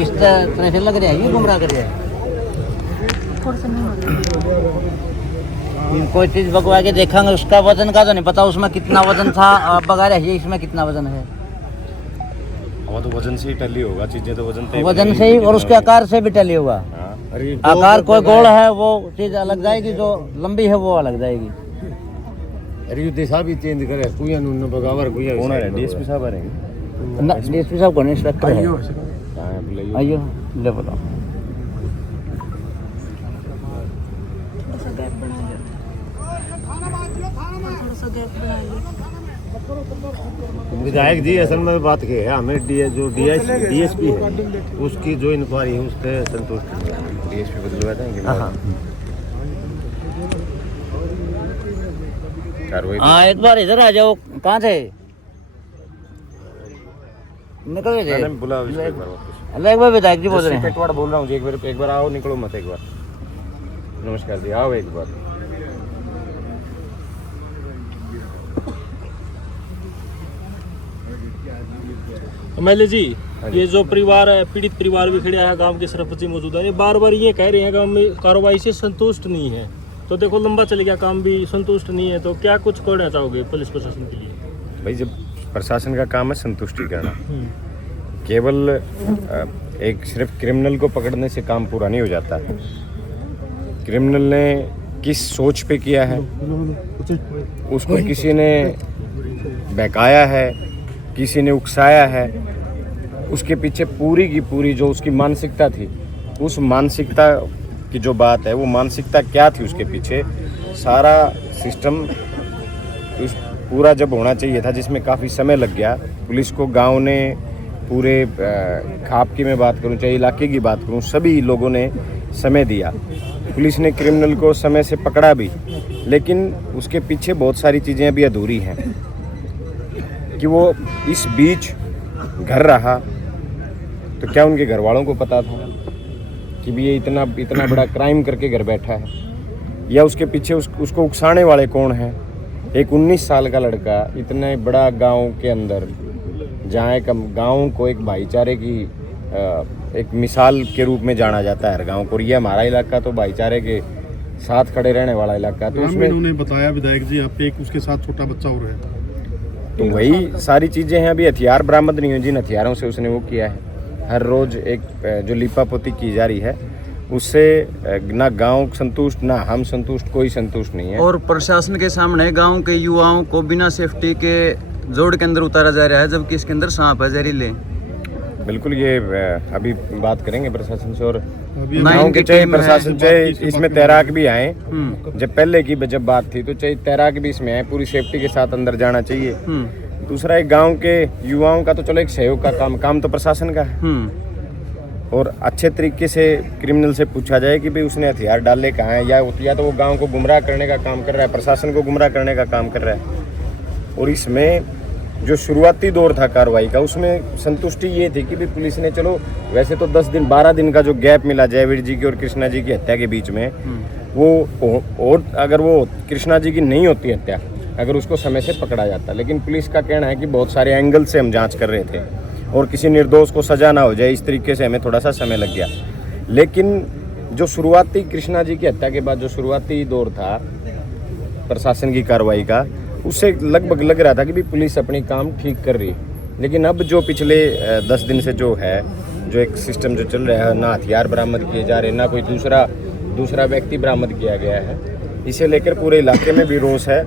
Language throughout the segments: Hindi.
किस तरह से लग रहा है, ये गुमराह कर रहा है। कोई चीज बगवा के देखेंगे, उसका वजन का तो नहीं पता, उसमें कितना वजन था बगैर है, इसमें कितना वजन है। वो तो वजन से ही टली होगा, चीजें तो वजन से ही, और उसके आकार से भी टली होगा। आकार कोई गोल है वो चीज अलग जाएगी, जो लंबी है वो अलग जाएगी। अरे ये दिशा भी चेंज करे, कोई न बगावर कोई कौन है डीएसपी साहब आ रहे हैं ना, डीएसपी साहब कौन इंस्पेक्टर है। कहां है बुलाइए। आइयो ले बताओ। विधायक जी असल में बात की है, हमें जो डीएसपी है उसकी जो इंक्वायरी है उससे संतुष्ट डीएसपी बदलवा देंगे। हाँ एक बार इधर आ जाओ। कहाँ थे, निकल गए थे। बुलाओ इसको एक बार वापस। अल्लाह, एक बार विधायक जी बोल रहे हैं। टिकट बोल रहा हूँ, एक बार आओ, निकलो मत, एक बार नमस्कार जी, आओ एक बार। एमएलए जी, ये जो परिवार है, पीड़ित परिवार भी खड़ा है, गांव के सरपंच मौजूद है, ये बार बार ये कह रहे हैं कि हम कार्रवाई से संतुष्ट नहीं है। तो देखो लंबा चल गया, काम भी संतुष्ट नहीं है, तो क्या कुछ करना चाहोगे पुलिस प्रशासन के लिए? भाई जब प्रशासन का काम है संतुष्टि करना, केवल एक सिर्फ क्रिमिनल को पकड़ने से काम पूरा नहीं हो जाता। क्रिमिनल ने किस सोच पे किया है, उसको किसी ने बहकाया है, किसी ने उकसाया है, उसके पीछे पूरी की पूरी जो उसकी मानसिकता थी, उस मानसिकता की जो बात है, वो मानसिकता क्या थी उसके पीछे, सारा सिस्टम उस पूरा जब होना चाहिए था, जिसमें काफ़ी समय लग गया। पुलिस को गांव ने पूरे खाप की मैं बात करूं, चाहे इलाके की बात करूं, सभी लोगों ने समय दिया। पुलिस ने क्रिमिनल को समय से पकड़ा भी, लेकिन उसके पीछे बहुत सारी चीज़ें अभी अधूरी हैं कि वो इस बीच घर रहा तो क्या उनके घर वालों को पता था कि भी ये इतना बड़ा क्राइम करके घर बैठा है, या उसके पीछे उसको उकसाने वाले कौन हैं। एक 19 साल का लड़का इतने बड़ा गांव के अंदर, जहाँ एक गांव को एक भाईचारे की एक मिसाल के रूप में जाना जाता है हर गांव को, और ये हमारा इलाका तो भाईचारे के साथ खड़े रहने वाला इलाका है। तो उसमें उन्होंने बताया विधायक जी, आप एक उसके साथ छोटा बच्चा और है, तो वही सारी चीज़ें हैं। अभी हथियार बरामद नहीं हुए, जिन हथियारों से उसने वो किया है। हर रोज़ एक जो लिपापोती की जा रही है, उससे ना गांव संतुष्ट, ना हम संतुष्ट, कोई संतुष्ट नहीं है। और प्रशासन के सामने गांव के युवाओं को बिना सेफ्टी के जोड़ के अंदर उतारा जा रहा है, जबकि इसके अंदर सांप है जहरीले। बिल्कुल, ये अभी बात करेंगे प्रशासन से, और ना गाँव के इनकी चाहे टीम है। प्रशासन चाहे इसमें तैराक भी आए, जब पहले की जब बात थी तो चाहे तैराक भी इसमें आए, पूरी सेफ्टी के साथ अंदर जाना चाहिए। दूसरा, एक गांव के युवाओं का तो चलो एक सहयोग का काम तो प्रशासन का है, और अच्छे तरीके से क्रिमिनल से पूछा जाए कि भाई उसने हथियार डाले कहाँ हैं, या तो वो गांव को गुमराह करने का काम कर रहा है, प्रशासन को गुमराह करने का काम कर रहा है। और इसमें जो शुरुआती दौर था कार्रवाई का, उसमें संतुष्टि ये थी कि भाई पुलिस ने, चलो वैसे तो 10 दिन 12 दिन का जो गैप मिला जयवीर जी की और कृष्णा जी की हत्या के बीच में, वो और अगर वो कृष्णा जी की नहीं होती हत्या, अगर उसको समय से पकड़ा जाता, लेकिन पुलिस का कहना है कि बहुत सारे एंगल से हम जांच कर रहे थे और किसी निर्दोष को सजा ना हो जाए, इस तरीके से हमें थोड़ा सा समय लग गया। लेकिन जो शुरुआती कृष्णा जी की हत्या के बाद जो शुरुआती दौर था प्रशासन की कार्रवाई का, उससे लगभग लग रहा था कि भी पुलिस अपनी काम ठीक कर रही है। लेकिन अब जो पिछले 10 दिन से जो है, जो एक सिस्टम जो चल रहा है, ना हथियार बरामद किए जा रहे, ना कोई दूसरा व्यक्ति बरामद किया गया है, इसे लेकर पूरे इलाके में भी रोष है।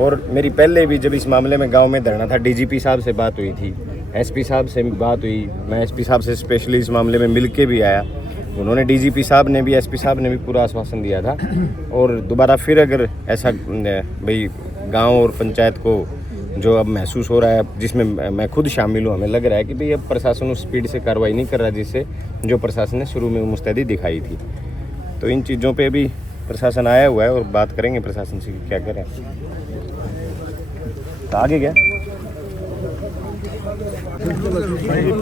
और मेरी पहले भी जब इस मामले में गांव में धरना था, डीजीपी साहब से बात हुई थी, एसपी साहब से बात हुई, मैं एसपी साहब से स्पेशली इस मामले में मिल के भी आया। उन्होंने, डीजीपी साहब ने भी, एसपी साहब ने भी पूरा आश्वासन दिया था। और दोबारा फिर अगर ऐसा भाई गांव और पंचायत को जो अब महसूस हो रहा है, जिसमें मैं खुद शामिल हूँ, हमें लग रहा है कि भाई अब प्रशासन उस स्पीड से कार्रवाई नहीं कर रहा जिससे जो प्रशासन ने शुरू में मुस्तैदी दिखाई थी। तो इन चीज़ों पे भी प्रशासन आया हुआ है और बात करेंगे प्रशासन से क्या करें। तो आगे क्या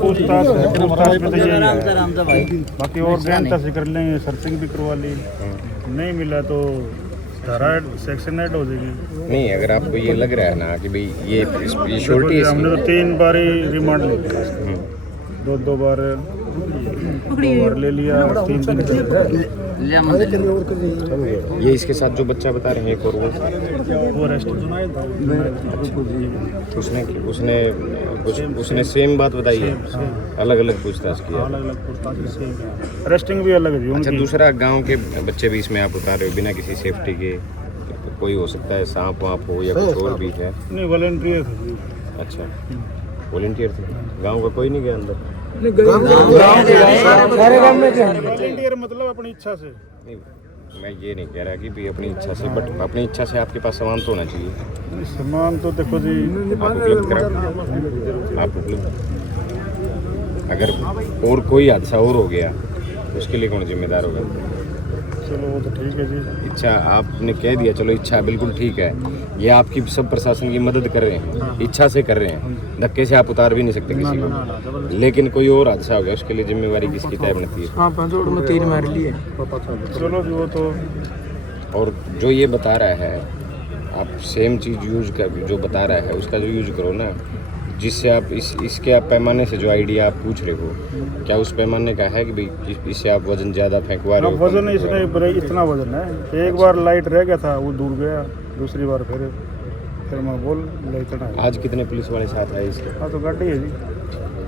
पूछताछ में तो यही है, बाकी और जनता से कर लेंगे, सर्चिंग भी करवा ली, नहीं मिला तो धारा सेक्शन ऐड हो जाएगी। नहीं, अगर आपको ये लग रहा है ना कि भाई ये श्योरिटी, हमने तो 3 बार ही रिमांड लिया, 2 बार बार ले लिया 3 दिन का ये इसके साथ जो बच्चा बता रहे हैं एक और वो रेस्ट उसने सेम बात बताई है, अलग अलग पूछताछ किया। अलग अलग पूछताछ से रेस्टिंग भी अलग है जी अच्छा, उनकी। दूसरा गांव के बच्चे भी इसमें आप उतार रहे हो बिना किसी सेफ्टी के? कोई हो सकता है सांप वाप हो या कुछ और भी है? नहीं वॉलंटियर थे जी। अच्छा, वॉलंटियर थे, गांव का कोई नहीं गया अंदर? वॉलंटियर मतलब अपनी इच्छा से। नहीं, मैं ये नहीं कह रहा कि भी अपनी इच्छा से, बट अपनी इच्छा से आपके पास सामान तो होना चाहिए। सामान तो देखो जी आप उपलब्ध करा, आप उपलब्ध। अगर और कोई हादसा और हो गया उसके लिए कौन जिम्मेदार होगा? चलो वो तो ठीक है जी। इच्छा आपने कह दिया, चलो इच्छा बिल्कुल ठीक है, ये आपकी सब प्रशासन की मदद कर रहे हैं, इच्छा से कर रहे हैं, धक्के से आप उतार भी नहीं सकते किसी को। लेकिन कोई और हादसा हो गया उसके लिए जिम्मेवारी किसकी तय बनती है? चलो जी वो तो और जो ये बता रहा है, आप सेम चीज़ यूज कर, जो बता रहा है उसका जो यूज करो ना, जिससे आप इसके आप पैमाने से जो आइडिया आप पूछ रहे हो, क्या उस पैमाने का है कि भाई इससे आप वजन ज़्यादा फेंकवा रहे हो? वजन इसमें इतना वजन है। एक बार लाइट रह गया था, वो दूर गया, दूसरी बार फिर मैं बोल इतना है। आज कितने पुलिस वाले साथ आए इसके? हाँ तो गाड़ी है जी,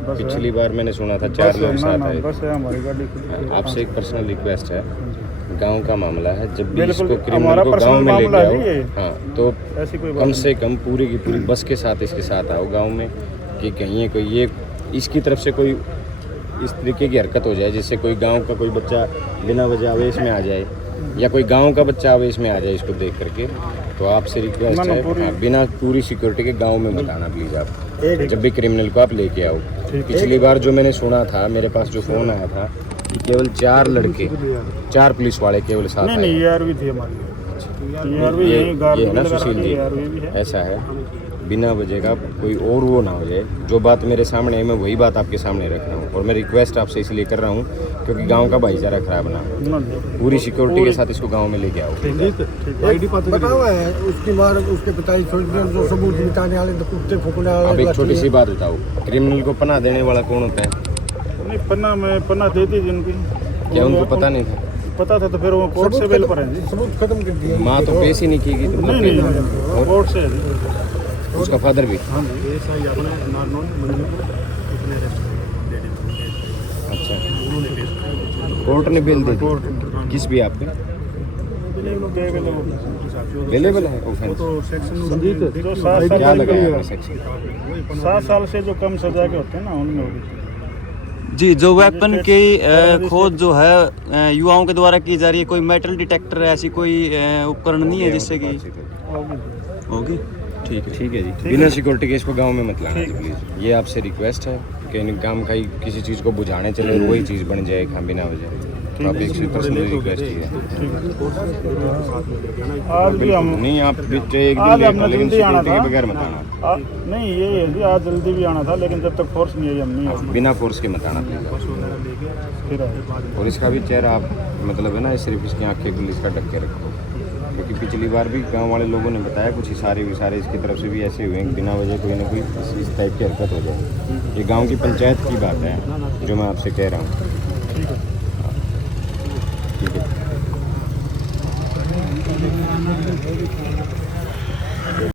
बस है। पिछली बार मैंने सुना था 4 लोग साथ आए। बस है हमारी गाड़ी खुद की। आपसे एक पर्सनल रिक्वेस्ट है, गांव का मामला है, जब भी बिल्कुल, इसको क्रिमिनल हमारा को गांव पर्सनल में लेके मामला है आओ, ये। हाँ, तो ऐसी कोई बात कम से कम पूरी की पूरी बस के साथ इसके साथ आओ गांव में, कि कहीं कोई ये इसकी तरफ से कोई इस तरीके की हरकत हो जाए जिससे कोई गांव का कोई बच्चा बिना वजह आवेश में आ जाए, या कोई गांव का बच्चा आवेश में आ जाए इसको देख करके। तो आपसे रिक्वेस्ट है, हाँ, बिना पूरी सिक्योरिटी के गांव में मत आना प्लीज़ आप, जब भी क्रिमिनल को आप लेके आओ। पिछली बार जो मैंने सुना था, मेरे पास जो फ़ोन आया था कि केवल 4 लड़के, 4 पुलिस वाले केवल साथ आए। नहीं यार भी थी हमारी। यार भी ये यही गाड़ी है ना सुशील जी, यार भी है। ऐसा है, बिना वजह का कोई और वो ना हो जाए। जो बात मेरे सामने है मैं वही बात आपके सामने रख रहा हूँ, और मैं रिक्वेस्ट आपसे इसलिए कर रहा हूँ क्योंकि गांव का भाईचारा खराब ना हो। पूरी सिक्योरिटी के साथ इसको गांव में लेके आओ। बताओ है उसकी मार, उसके पिताजी थोड़ी देर जो सबूत मिटाने वाले तो कुत्ते फूकने अब वाले। एक छोटी सी बात बताओ, क्रिमिनल को पनाह देने वाला कौन होता है? नहीं पन्ना देती जिनकी, क्या उनको पता नहीं था? पता था तो फिर वो कोर्ट से बेल पर है जी। सबूत खत्म कर दिए। माँ तो पेश ही नहीं की गई, तो नहीं कोर्ट से है जी। उसका फादर भी? हाँ जी अच्छा, कोर्ट ने बेल दे दी? किस भी आपके अवेलेबल है ऑफेंस? जो क्या लगाया आपने सेक्शन? 7 साल से जो कम सजा के होते हैं ना उनमें होगी। जी, जो वेपन की खोज जो है युवाओं के द्वारा की जा रही है, कोई मेटल डिटेक्टर ऐसी कोई उपकरण नहीं है जिससे कि होगी? ठीक है जी, बिना सिक्योरिटी के इसको गांव में मत लाना जी प्लीज़, ये आपसे रिक्वेस्ट है कि काम का ही किसी चीज़ को बुझाने चले और वही चीज़ बन जाए हाँ बिना वजह। तो आप एक पर्सनल रिक्वेस्ट की है। आज भी हम नहीं, आप एक दिन आज लेट हमने हो, लेकिन जल्दी आना सिक्योरिटी के था। बगैर मत आना। नहीं ये है जी, आज जल्दी भी आना था लेकिन जब तक फोर्स नहीं आई हम नहीं आए। बिना फोर्स के मत आना प्लीज़। फिर आए। और इसका भी चेहरा आप मतलब है ना, सिर्फ इसकी आंखें पुलिस का ढक के रखो, क्योंकि पिछली बार भी गांव वाले लोगों ने बताया कुछ इशारे विशारे इसकी तरफ से भी ऐसे हुए हैं बिना वजह कोई ना कोई इस टाइप की हरकत हो जाए। ये गांव की पंचायत की बात है जो मैं आपसे कह रहा हूँ। ठीक है।